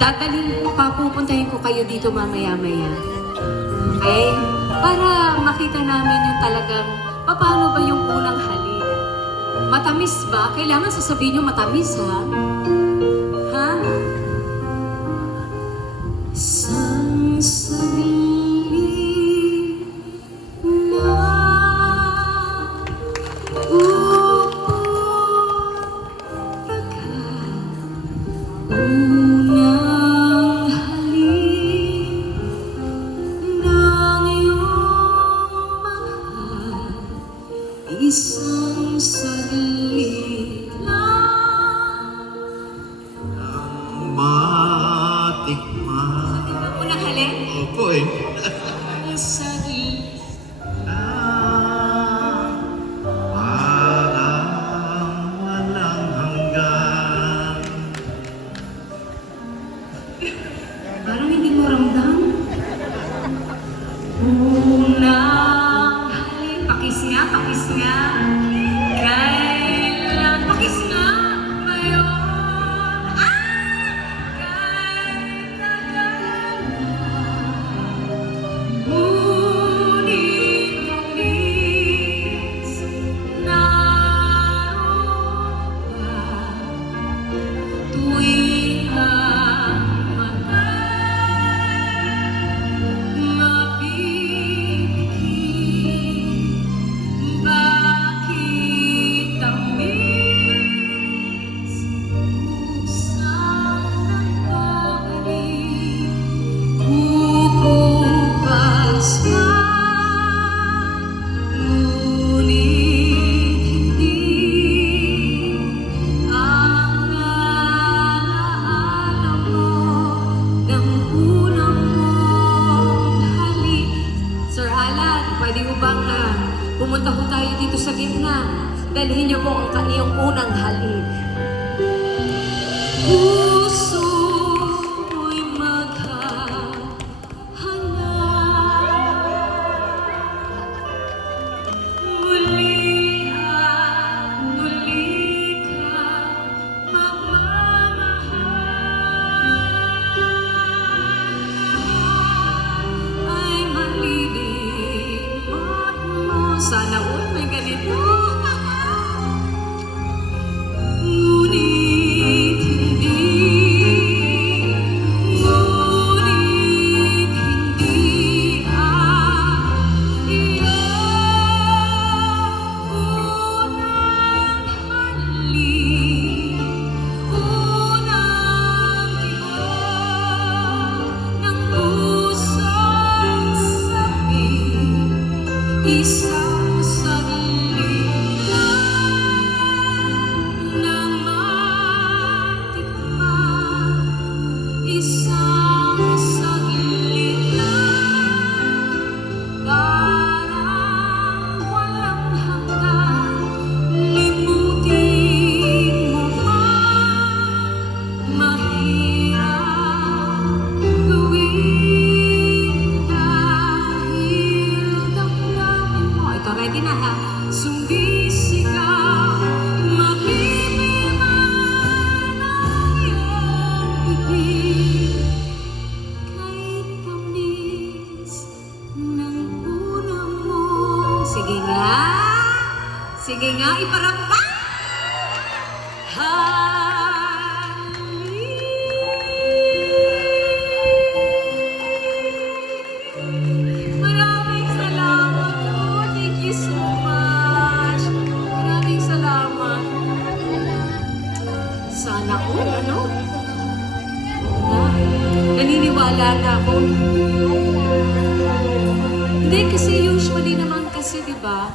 Papupuntahin ko kayo dito mamaya-maya. Okay? Para makita namin yung talagang paano ba yung unang halik. Matamis ba? Kailangan sasabihin nyo matamis, ha? Ha? Isang saglit na unang halik ng iyong mahal, isang saglit lang ang matikman. Di ba unang halik? Opo eh. Saglit. Parang walang hanggan. Parang hindi mo ramdam. Unang halik. Pakis nga, pakis nga. Kailan? Pakis nga. Ngayon. Kay tagal na. Ngunit-ngunit naroon ka. Tuwing ang mapipigil, bakit tamis kusang nagbabalik, kukupas pa, ngunit hindi ang alaala mo ng unang mong halik. Sir Alan, pwede mo bang pumunta po tayo dito sa gitna? Dalhin niyo po ang iyong unang halik. Puso mo'y maghahanap, muli at muli ka magmamahal. Ay malilimot mo. Sana all may ganito. Ngunit hindi ang iyong unang halik, unang tibok ng pusong sabik, isang saglit lang na matikman, isang saglit lang, parang walang hanggan, limutin mo man, mahirap gawin dahil damdamin mo. Ito, ready na ha? Sumisigaw, mapipirma ng iyong bibig, kahit tamis ng unang mong. Sige nga, iparampa! Maraming salamat po. Thank you so much. Maraming salamat. Sana all, ano? Naniniwala na ako. Hindi, kasi usually naman kasi, di ba?